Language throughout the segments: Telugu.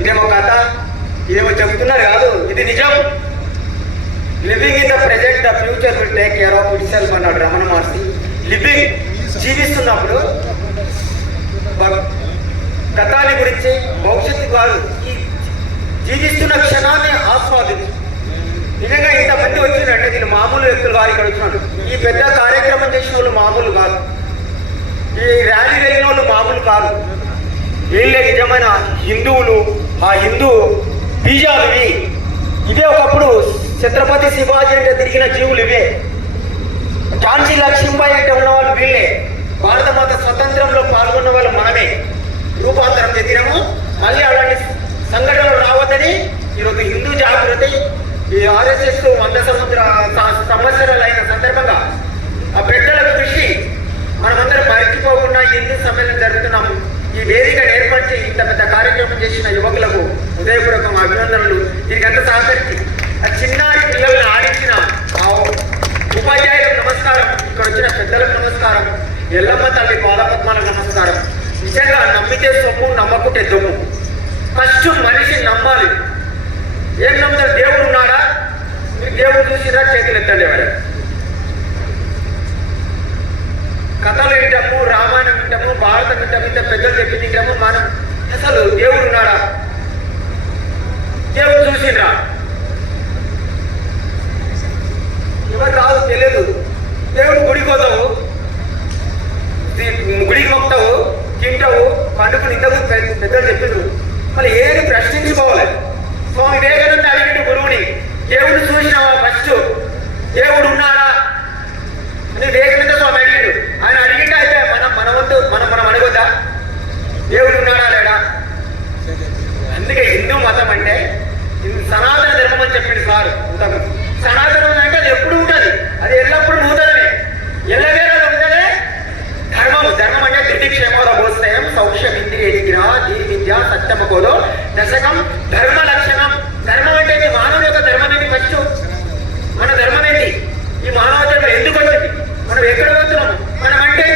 ఇదేమో కథ, ఇదేమో చెబుతున్నారు కాదు, ఇది నిజం. Living in the present, the future will take care of it self అన్నాడు రమణ మహర్షి. లివింగ్, జీవిస్తున్నప్పుడు గతాన్ని గురించి, భవిష్యత్తు కాదు, ఈ జీవిస్తున్న క్షణాన్ని ఆస్వాదించు. నిజంగా ఇంతమంది వచ్చిందంటే దీని మామూలు వ్యక్తులు వారు ఇక్కడ వచ్చినారు. ఈ పెద్ద కార్యక్రమం చేసిన వాళ్ళు మామూలు కాదు, ఈ ర్యాలీ వెళ్ళిన వాళ్ళు మామూలు కాదు. వీళ్ళే నిజమైన హిందువులు. ఆ హిందూ బీజాలు ఇవి. ఇవే ఒకప్పుడు ఛత్రపతి శివాజీ అంటే తిరిగిన జీవులు ఇవే. ఝాన్సీ లక్ష్మీబాయి అంటే ఉన్నవాళ్ళు వీళ్ళే. భారత మాత స్వతంత్రంలో పాల్గొన్న వాళ్ళు మనమే. రూపాంతరం చెందినము. మళ్ళీ అలాంటి సంఘటనలు రావద్దని ఈరోజు హిందూ జాగృతి, ఈ ఆర్ఎస్ఎస్ 100 సంవత్సరాలు అయిన సందర్భంగా ఆ పెద్దల కృషి మనమందరం మరిచిపోకుండా హిందూ సమ్మేళనం జరుగుతున్నాము. ఈ వేదికను ఏర్పరిచి ఇంత పెద్ద కార్యక్రమం చేసిన యువకులకు హృదయపూర్వక అభినందనలు. దీనికంతా సహకరించి ఆ చిన్నారి పిల్లల్ని ఆడించిన ఆ ఉపాధ్యాయులకు నమస్కారం, ఇక్కడ వచ్చిన పెద్దలకు నమస్కారం, ఎల్లమ్మ తల్లి పాదపద్మాలకు నమస్కారం. నిజంగా నమ్మితే సొమ్ము, నమ్మకుంటే దొమ్ము. ఫస్ట్ మనిషి నమ్మాలి. ఏం నమ్ముతారు? దేవుడు ఉన్నాడా? మీరు దేవుడు చూసిరా? చేతులు ఎత్తండి. ఎవరు కథలు వింటాము, రామాయణం వింటాము, భారతం వింటాము, ఇంత పెద్దలు చెప్పి తింటాము. మనం అసలు దేవుడు ఉన్నాడా? దేవుడు చూసిరా? ఎవరు రాదు, తెలియదు. దేవుడు గుడికి పోతావు, గుడికి మొక్తావు, తింటావు, పండుకుని ఇంతకు పెద్దలు చెప్పిండ్రు. మళ్ళీ ఏది ప్రశ్నించుకోవాలి. స్వామి వివేకానంద అడిగిన గురువుని, దేవుడు చూసినావా? ఫస్ట్ దేవుడు ఉన్నాడా అని వివేకానంద స్వామి అడిగాడు. ఆయన అడిగింటే అయితే మన వంతు మనం అడగొద్దా? దేవుడు ఉన్నాడా లేడా? అందుకే హిందూ మతం అంటే సనాతన ధర్మం అని చెప్పింది సార్. సనాతనం అంటే అది ఎప్పుడు ఉంటుంది, అది ఎల్లప్పుడూ నూతనమే, ఎల్లవేళ ఉంటేనే ధర్మం. ధర్మం అంటే ధృతి క్షేమోద భోస్తయం సౌక్ష్యం ఇంద్రియ నిగ్రహ ధీర్ విద్య సత్యమకోలో దశకం ధర్మ లక్షణం. ధర్మం అంటే మానవుని యొక్క ధర్మం ఏంటి? ఫస్ట్ మన ధర్మం ఏంటి? ఈ మానవ జన్మ ఎందుకు వచ్చింది? మనం ఎక్కడ పోతున్నాము? మనం అంటే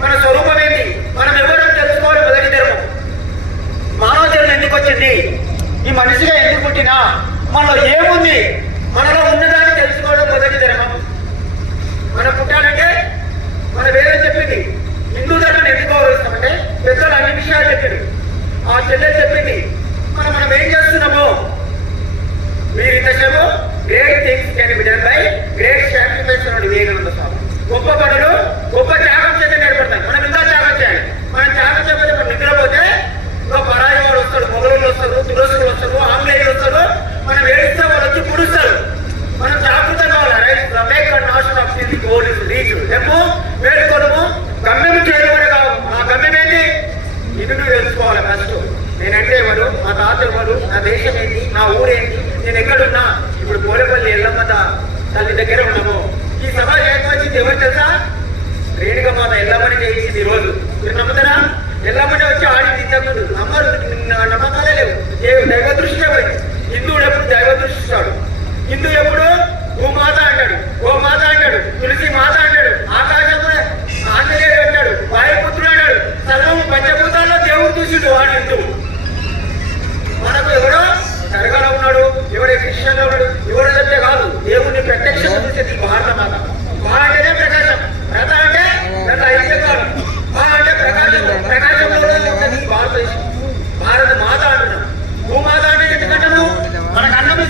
మన స్వరూపం ఏంటి? మనం ఎవరని తెలుసుకోవాలి. మొదటి ధర్మం. మానవ జన్మ ఎందుకు వచ్చింది? ఈ మనిషిగా ఎందుకు పుట్టినా? మనలో ఏముంది? మనలో ఉన్నదాన్ని తెలుసుకోవడం మొదటి ధర్మం. మనం పుట్టాలంటే మన వేరే చెప్పింది. హిందూ ధర్మాన్ని ఎందుకు గౌరవిస్తామంటే పెద్దలు అన్ని విషయాలు చెప్పారు. ఆ చెల్లెలు చెప్పింది మనం ఏం చేస్తున్నామో, మీరు ఇంతసేపు great things can be done by great sacrifice అన్నాడు వివేకానంద స్వామి. గొప్ప పనులు గొప్ప త్యాగం చేత నేర్పడతాయి. మనం ఇంకా త్యాగం చేయాలి. మనం త్యాగం చేయకపోతే మనం నిద్రపోతే పరాయి వాడు వస్తాడు, మొగలు వస్తారు, తులసులు వస్తారు, ఆంగ్లేయులు వస్తారు. మనం ఏడుస్తే వాళ్ళు వచ్చి పుడుస్తారు. మనం జాగ్రత్తగా కావాలి. Right make and nation of the goal is reach. ఏమో వేడుకోవడము గమ్యం చేయడం కావు. ఆ గమ్యం ఏంటి? ఇది తెలుసుకోవాలి. ఫస్ట్ నేనంటే ఎవరు, మా తాత ఎవరు, నా దేశం ఏంటి, నా ఊరేంటి, నేను ఎక్కడున్నా. ఇప్పుడు పోలేపల్లి ఎల్లమ్మ తల్లి దగ్గర ఉన్నాము. ఈ సభ ఏర్పరిచింది ఎవరు తెలుసా? రేణుక మాత ఎల్లమ్మని చేయించింది. ఈ రోజు మీరు నమ్ముతారా? ఎల్లమ్మని వచ్చి ఆడింది. ఇంతకుముందు నమ్మకాలే లేవు.